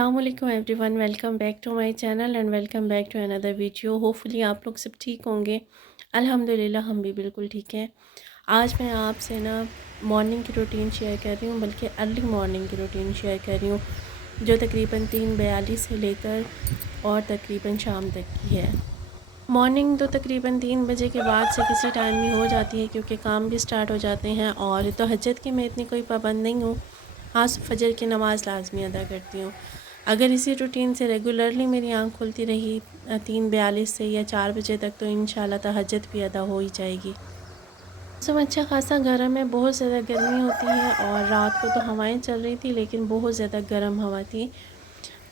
अस्सलामुअलैकुम everyone, welcome back to my channel and welcome back to another video. Hopefully आप लोग सब ठीक होंगे। अल्हम्दुलिल्लाह हम भी बिल्कुल ठीक हैं। आज मैं आपसे ना मॉर्निंग की रूटीन शेयर कर रही हूँ, बल्कि अर्ली मॉर्निंग की रूटीन शेयर कर रही हूँ, जो तकरीबन 3:42 से लेकर और तकरीबन शाम तक की है। मॉर्निंग तो तकरीबन 3 बजे के बाद से किसी टाइम भी हो जाती है, क्योंकि काम भी स्टार्ट हो जाते हैं। और तहज्जुद की मैं इतनी कोई पाबंद नहीं हूँ। हाँ, फजर की नमाज़ लाजमी अदा करती हूँ। अगर इसी रूटीन से रेगुलरली मेरी आँख खुलती रही 3:42 से या 4 बजे तक, तो इंशाल्लाह तहज्जुद भी अदा हो ही जाएगी। मौसम अच्छा खासा गर्म है, बहुत ज़्यादा गर्मी होती है और रात को तो हवाएं चल रही थी, लेकिन बहुत ज़्यादा गर्म हवा थी।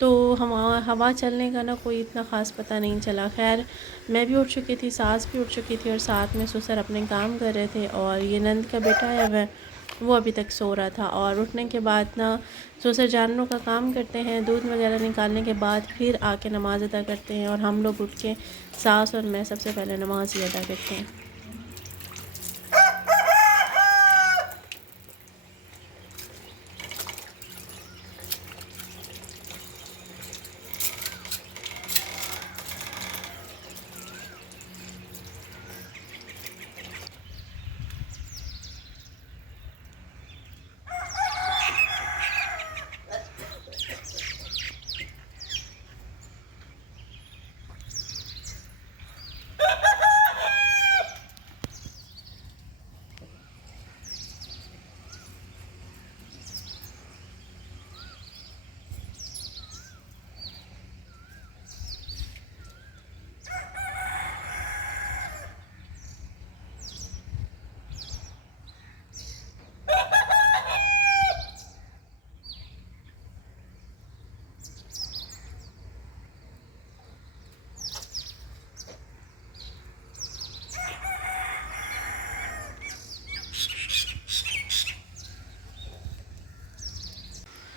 तो हवा हवा चलने का ना कोई इतना ख़ास पता नहीं चला। ख़ैर, मैं भी उठ चुकी थी, सास भी उठ चुकी थी और साथ में ससुर अपने काम कर रहे थे। और ये नंद का बेटा है वो अभी तक सो रहा था। और उठने के बाद ना ससुर जानवरों का काम करते हैं, दूध वगैरह निकालने के बाद फिर आके नमाज़ अदा करते हैं। और हम लोग उठ के, सास और मैं, सबसे पहले नमाज़ ही अदा करते हैं।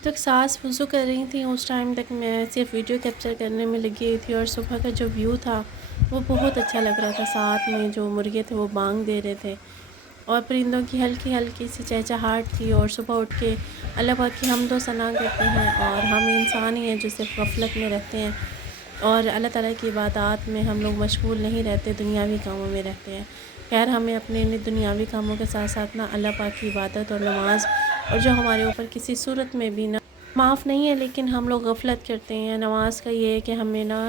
जब सास वज़ू कर रही थी उस टाइम तक मैं सिर्फ वीडियो कैप्चर करने में लगी हुई थी। और सुबह का जो व्यू था वो बहुत अच्छा लग रहा था। साथ में जो मुर्गे थे वो बांग दे रहे थे और परिंदों की हल्की हल्की सी चहचहाहट थी। और सुबह उठ के अल्लाह पाक की हम्दो सना करते हैं। और हम इंसान ही हैं जो सिर्फ गफलत में रहते हैं और अल्लाह ताला की इबादत में हम लोग मशगूल नहीं रहते, दुनियावी कामों में रहते हैं। खैर, हमें अपने इन दुनियावी कामों के साथ साथ ना अल्लाह पाक की इबादत और नमाज, और जो हमारे ऊपर किसी सूरत में भी ना माफ़ नहीं है, लेकिन हम लोग गफलत करते हैं। नमाज़ का ये है कि हमें ना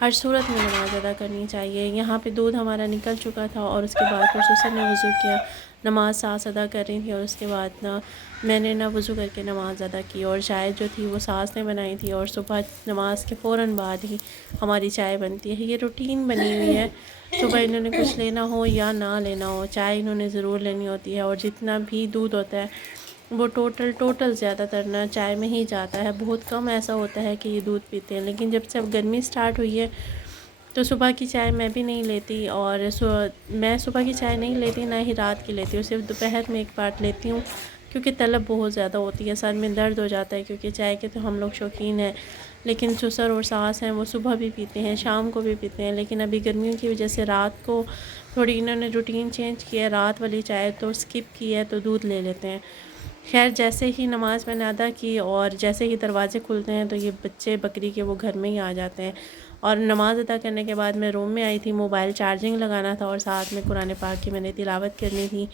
हर सूरत में नमाज़ अदा करनी चाहिए। यहाँ पे दूध हमारा निकल चुका था और उसके बाद फिर ससुर ने वज़ू किया, नमाज सास अदा कर रही थी। और उसके बाद ना मैंने ना वज़ू करके नमाज़ अदा की और चाय जो थी वो सास ने बनाई थी। और सुबह नमाज के फ़ौरन बाद ही हमारी चाय बनती है। ये रूटीन बनी हुई है। सुबह इन्होंने कुछ लेना हो या ना लेना हो, चाय इन्होंने ज़रूर लेनी होती है। और जितना भी दूध होता है वो टोटल ज़्यादातर ना चाय में ही जाता है। बहुत कम ऐसा होता है कि ये दूध पीते हैं। लेकिन जब से अब गर्मी स्टार्ट हुई है तो सुबह की चाय मैं भी नहीं लेती। और मैं सुबह की चाय नहीं लेती, ना ही रात की लेती हूँ, सिर्फ दोपहर में एक बार लेती हूँ, क्योंकि तलब बहुत ज़्यादा होती है, सर में दर्द हो जाता है। क्योंकि चाय के तो हम लोग शौकीन हैं, लेकिन ससुर और सास हैं वो सुबह भी पीते हैं, शाम को भी पीते हैं। लेकिन अभी गर्मियों की वजह से रात को थोड़ी इन्होंने रूटीन चेंज किया है, रात वाली चाय तो स्किप की है, तो दूध ले लेते हैं। खैर, जैसे ही नमाज़ मैंने अदा की और जैसे ही दरवाज़े खुलते हैं तो ये बच्चे बकरी के वो घर में ही आ जाते हैं। और नमाज़ अदा करने के बाद मैं रूम में आई थी, मोबाइल चार्जिंग लगाना था और साथ में कुरान पाक की मैंने तिलावत करनी थी,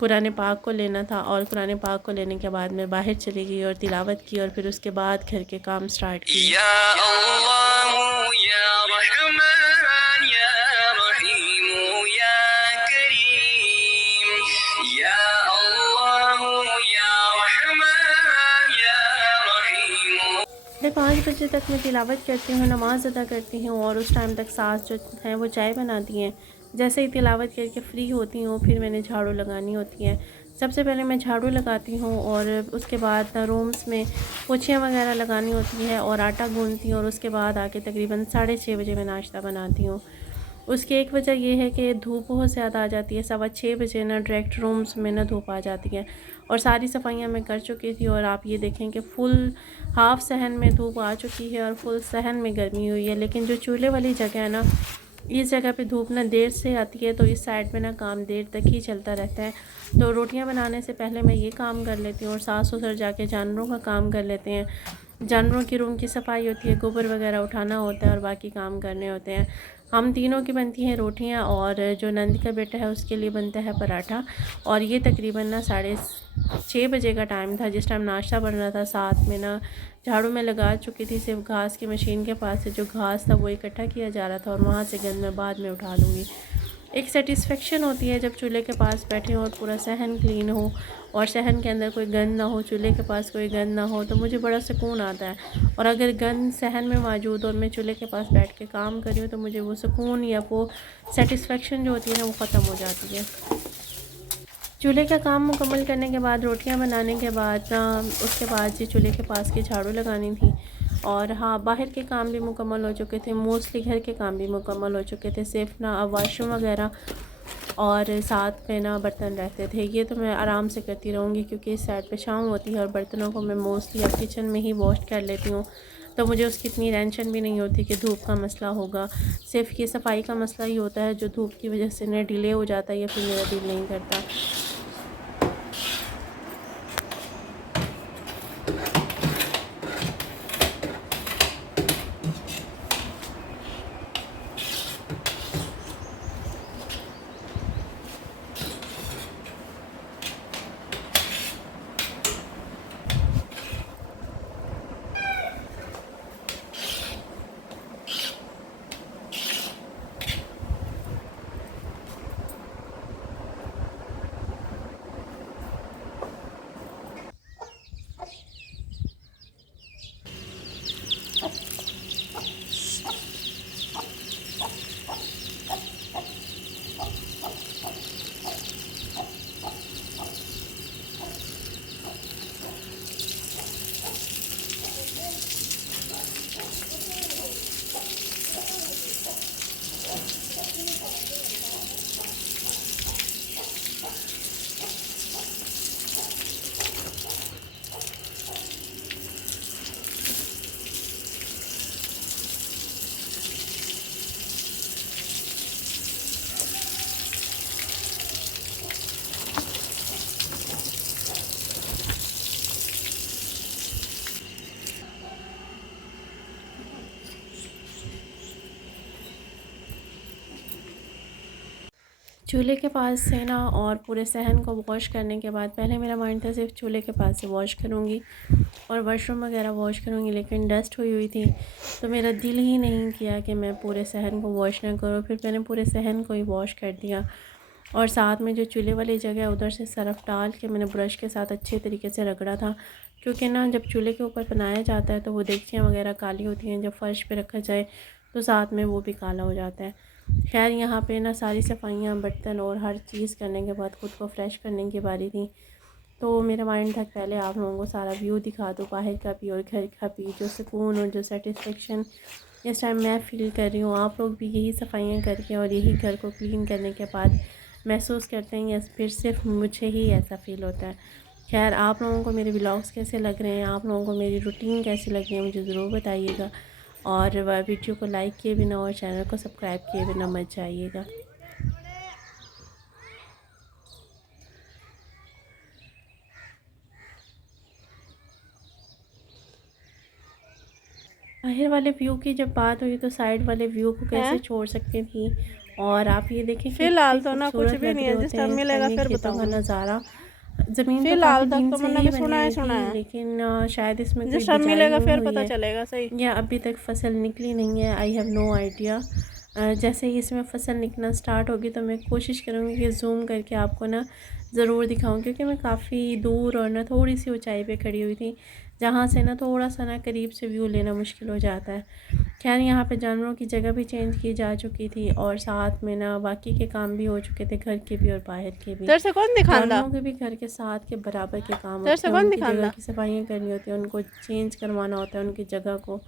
कुरान पाक को लेना था। और कुरान पाक को लेने के बाद मैं बाहर चली गई और तिलावत की और फिर उसके बाद घर के काम स्टार्ट किए। या अल्लाह या रहमान या रहीम या करीम, या मैं 5 बजे तक मैं तिलावत करती हूँ, नमाज़ अदा करती हूँ। और उस टाइम तक सास जो हैं वो चाय बनाती हैं। जैसे ही तिलावत करके फ़्री होती हूँ फिर मैंने झाड़ू लगानी होती है। सबसे पहले मैं झाड़ू लगाती हूँ और उसके बाद रूम्स में पोछियाँ वगैरह लगानी होती है और आटा गूँथती हूँ। और उसके बाद आके तकरीबन 6:30 बजे मैं नाश्ता बनाती हूँ। उसकी एक वजह यह है कि धूप बहुत ज़्यादा आ जाती है, 6:15 बजे ना डायरेक्ट रूम्स में ना धूप आ जाती है। और सारी सफाइयाँ मैं कर चुकी थी और आप ये देखें कि फुल हाफ़ सहन में धूप आ चुकी है और फुल सहन में गर्मी हुई है। लेकिन जो चूल्हे वाली जगह है ना, इस जगह पे धूप ना देर से आती है, तो इस साइड में ना काम देर तक ही चलता रहता है। तो रोटियां बनाने से पहले मैं ये काम कर लेती हूँ और सास ससुर जाके जानवरों का काम कर लेते हैं। जानवरों की रूम की सफाई होती है, गोबर वगैरह उठाना होता है और बाकी काम करने होते हैं। हम तीनों की बनती हैं रोटियां और जो नंद का बेटा है उसके लिए बनता है पराठा। और ये तकरीबन ना 6:30 बजे का टाइम था जिस टाइम नाश्ता बन रहा था। साथ में ना झाड़ू में लगा चुकी थी, सिर्फ घास की मशीन के पास से जो घास था वो इकट्ठा किया जा रहा था और वहाँ से गंद मैं बाद में उठा लूँगी। एक सेटिस्फेक्शन होती है जब चूल्हे के पास बैठे हो और पूरा सहन क्लीन हो और सहन के अंदर कोई गंद ना हो, चूल्हे के पास कोई गंद ना हो, तो मुझे बड़ा सुकून आता है। और अगर गंद सहन में मौजूद और मैं चूल्हे के पास बैठ के काम कर रही हूँ तो मुझे वो सुकून या वो सेटिस्फेक्शन जो होती है ना वो ख़त्म हो जाती है। चूल्हे का काम मुकम्मल करने के बाद, रोटियां बनाने के बाद ना उसके बाद जी चूल्हे के पास की झाड़ू लगानी थी। और हाँ, बाहर के काम भी मुकम्मल हो चुके थे, मोस्टली घर के काम भी मुकम्मल हो चुके थे। सिर्फ ना अब वाशरूम वगैरह और साथ में ना बर्तन रहते थे। ये तो मैं आराम से करती रहूँगी क्योंकि इस साइड पे शाम होती है और बर्तनों को मैं मोस्टली अब किचन में ही वॉश कर लेती हूँ, तो मुझे उसकी इतनी टेंशन भी नहीं होती कि धूप का मसला होगा। सिर्फ ये सफाई का मसला ही होता है जो धूप की वजह से ना डिले हो जाता है या फिर मेरा दिल नहीं करता। चूल्हे के पास से ना और पूरे सहन को वॉश करने के बाद, पहले मेरा माइंड था सिर्फ चूल्हे के पास से वॉश करूँगी और वॉशरूम वगैरह वॉश करूँगी, लेकिन डस्ट हुई थी तो मेरा दिल ही नहीं किया कि मैं पूरे सहन को वॉश ना करूँ। फिर मैंने पूरे सहन को ही वॉश कर दिया और साथ में जो चूल्हे वाली जगह है उधर से सरफ़ डाल के मैंने ब्रश के साथ अच्छे तरीके से रगड़ा था, क्योंकि ना जब चूल्हे के ऊपर बनाया जाता है तो वो देगचियाँ वगैरह काली होती हैं, जब फ़र्श पे रखा जाए तो साथ में वो भी काला हो जाता है। खैर यहाँ पे ना सारी सफाइयाँ, बर्तन और हर चीज़ करने के बाद खुद को फ्रेश करने की बारी थी। तो मेरा माइंड था पहले आप लोगों को सारा व्यू दिखा दूँ, बाहर का भी और घर का भी, जो सुकून और जो सेटिस्फेक्शन इस टाइम मैं फ़ील कर रही हूँ, आप लोग भी यही सफाइयाँ करके और यही घर को क्लीन करने के बाद महसूस करते हैं या फिर सिर्फ मुझे ही ऐसा फ़ील होता है। खैर, आप लोगों को मेरे व्लॉग्स कैसे लग रहे हैं, आप लोगों को मेरी रूटीन कैसी लग रही है, मुझे ज़रूर बताइएगा। और वह वीडियो को लाइक किए बिना और चैनल को सब्सक्राइब किए बिना मत जाइएगा। बाहर वाले व्यू की जब बात हुई तो साइड वाले व्यू को कैसे छोड़ सकती थी। और आप ये देखें कि फिलहाल कितने तो ना कुछ खूबसूरत भी लग नहीं रहे है, जिस होते टाइम हैं इस मिलेगा टाइम ये फिर खेतों का बताऊंगी। नज़ारा। ज़मीन तो काफ़ी फिलहाल तक दिन तो से मैंने ही अभी बनी सुना है हुई सुना थी, है, लेकिन शायद इसमें कोई जिस टाइम बिजाई मिलेगा नहीं फिर हुई पता है चलेगा सही। या अभी तक फसल निकली नहीं है। I have no idea. जैसे ही इसमें फसल निकलना स्टार्ट होगी तो मैं कोशिश करूँगी कि ज़ूम करके आपको ना ज़रूर दिखाऊं, क्योंकि मैं काफ़ी दूर और ना थोड़ी सी ऊंचाई पे खड़ी हुई थी, जहाँ से ना थोड़ा सा ना करीब से व्यू लेना मुश्किल हो जाता है। खैर, यहाँ पे जानवरों की जगह भी चेंज की जा चुकी थी और साथ में ना बाकी के काम भी हो चुके थे, घर के भी और बाहर के भी। तेरे से कौन दिखांदा? जानवरों के भी घर के साथ के बराबर के काम तेरे होते से हैं, कौन उनकी जगह दिखांदा? की सफाइयाँ करनी होती हैं, उनको चेंज करवाना होता है, उनकी जगह को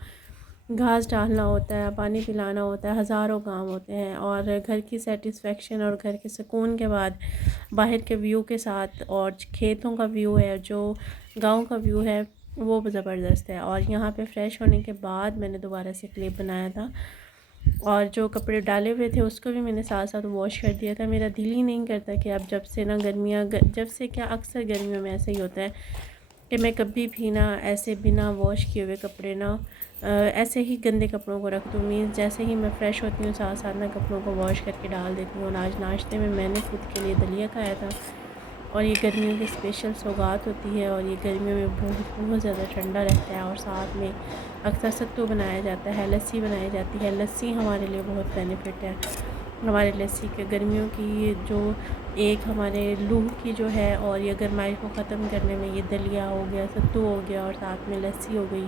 घास डालना होता है, पानी पिलाना होता है, हज़ारों काम होते हैं। और घर की सेटिस्फेक्शन और घर के सुकून के बाद बाहर के व्यू के साथ और खेतों का व्यू है, जो गांव का व्यू है, वो ज़बरदस्त है। और यहाँ पे फ्रेश होने के बाद मैंने दोबारा से क्लिप बनाया था और जो कपड़े डाले हुए थे उसको भी मैंने साथ साथ वॉश कर दिया था। मेरा दिल ही नहीं करता कि अब जब से ना गर्मियाँ जब से क्या अक्सर गर्मियों में ऐसा ही होता है कि मैं कभी भी ना ऐसे बिना वॉश किए हुए कपड़े ना ऐसे ही गंदे कपड़ों को रख दूँ। मीन्स जैसे ही मैं फ़्रेश होती हूँ साथ साथ ना कपड़ों को वॉश करके डाल देती हूँ। और आज नाश्ते में मैंने खुद के लिए दलिया खाया था, और ये गर्मियों की स्पेशल सौगात होती है, और ये गर्मियों में बहुत बहुत ज़्यादा ठंडा रहता है। और साथ में अक्सर सत्तू बनाया जाता है, लस्सी बनाई जाती है। लस्सी हमारे लिए बहुत बेनिफिट है। हमारे लस्सी के गर्मियों की जो एक हमारे लूह की जो है और ये गरमाई को ख़त्म करने में ये दलिया हो गया, सत्तू हो गया और साथ में लस्सी हो गई,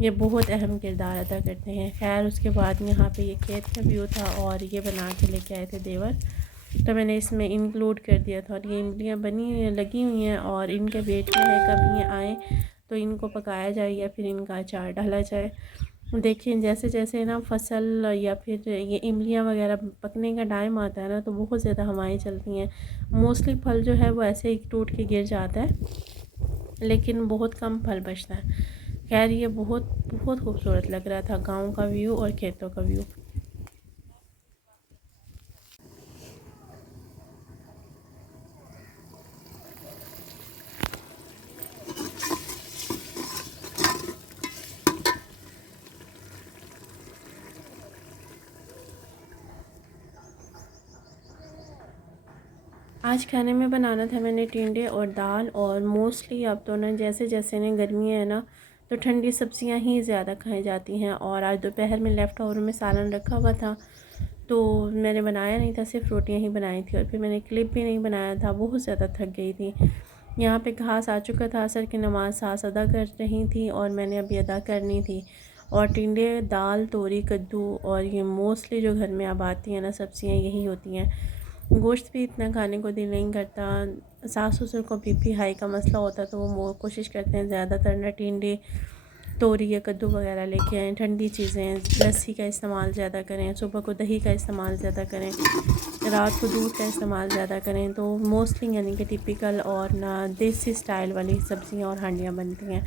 ये बहुत अहम किरदार अदा करते हैं। खैर उसके बाद यहाँ पे ये खेत का व्यू था और ये बना के लेके आए थे देवर, तो मैंने इसमें इंक्लूड कर दिया था। और ये इमलियाँ बनी लगी हुई हैं और इनके वेट में है कब ये आए तो इनको पकाया जाए या फिर इनका अचार डाला जाए। देखिए जैसे जैसे ना फसल या फिर ये इमलियाँ वगैरह पकने का टाइम आता है ना तो बहुत ज़्यादा हवाएं चलती हैं। मोस्टली फल जो है वो ऐसे ही टूट के गिर जाता है, लेकिन बहुत कम फल बचता है। खैर ये बहुत बहुत खूबसूरत लग रहा था, गांव का व्यू और खेतों का व्यू। आज खाने में बनाना था मैंने टिंडे और दाल। और मोस्टली अब तो ना जैसे जैसे ना गर्मियाँ है ना तो ठंडी सब्जियां ही ज़्यादा खाई जाती हैं। और आज दोपहर में लेफ़्ट ओवर में सालन रखा हुआ था तो मैंने बनाया नहीं था, सिर्फ रोटियां ही बनाई थी। और फिर मैंने क्लिप भी नहीं बनाया था, बहुत ज़्यादा थक गई थी। यहाँ पे घास आ चुका था, असर की नमाज़ सास अदा कर रही थी और मैंने अभी अदा करनी थी। और टिंडे दाल तोरी कद्दू और ये मोस्टली जो घर में अब आती हैं ना सब्ज़ियाँ यही होती हैं। गोश्त भी इतना खाने को दिल नहीं करता। सास ससुर को बीपी हाई का मसला होता है तो वो कोशिश करते हैं ज़्यादातर ना टिंडे तोरी या कद्दू वगैरह लेके आएँ, ठंडी चीज़ें, लस्सी का इस्तेमाल ज़्यादा करें, सुबह को दही का इस्तेमाल ज़्यादा करें, रात को दूध का इस्तेमाल ज़्यादा करें। तो मोस्टली यानी कि टिपिकल और ना देसी स्टाइल वाली सब्ज़ियाँ और हांडियाँ बनती हैं।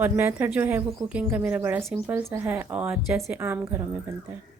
और मेथड जो है वो कुकिंग का मेरा बड़ा सिंपल सा है और जैसे आम घरों में बनता है।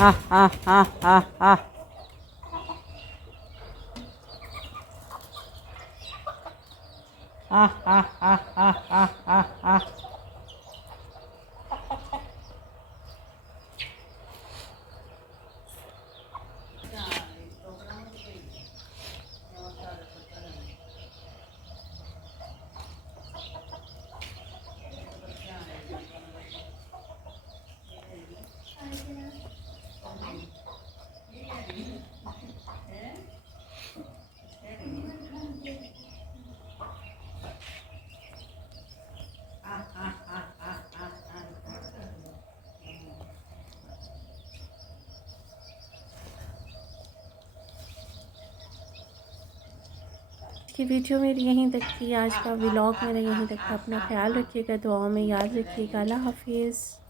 Ah, ah, ah, ah, ah. Ah, ah, ah, ah, ah, ah, ah. की वीडियो मेरी यहीं तक थी, आज का व्लॉग मेरा यहीं तक था। अपना ख्याल रखिएगा, दुआओं में याद रखिएगा। अल्लाह हाफिज़।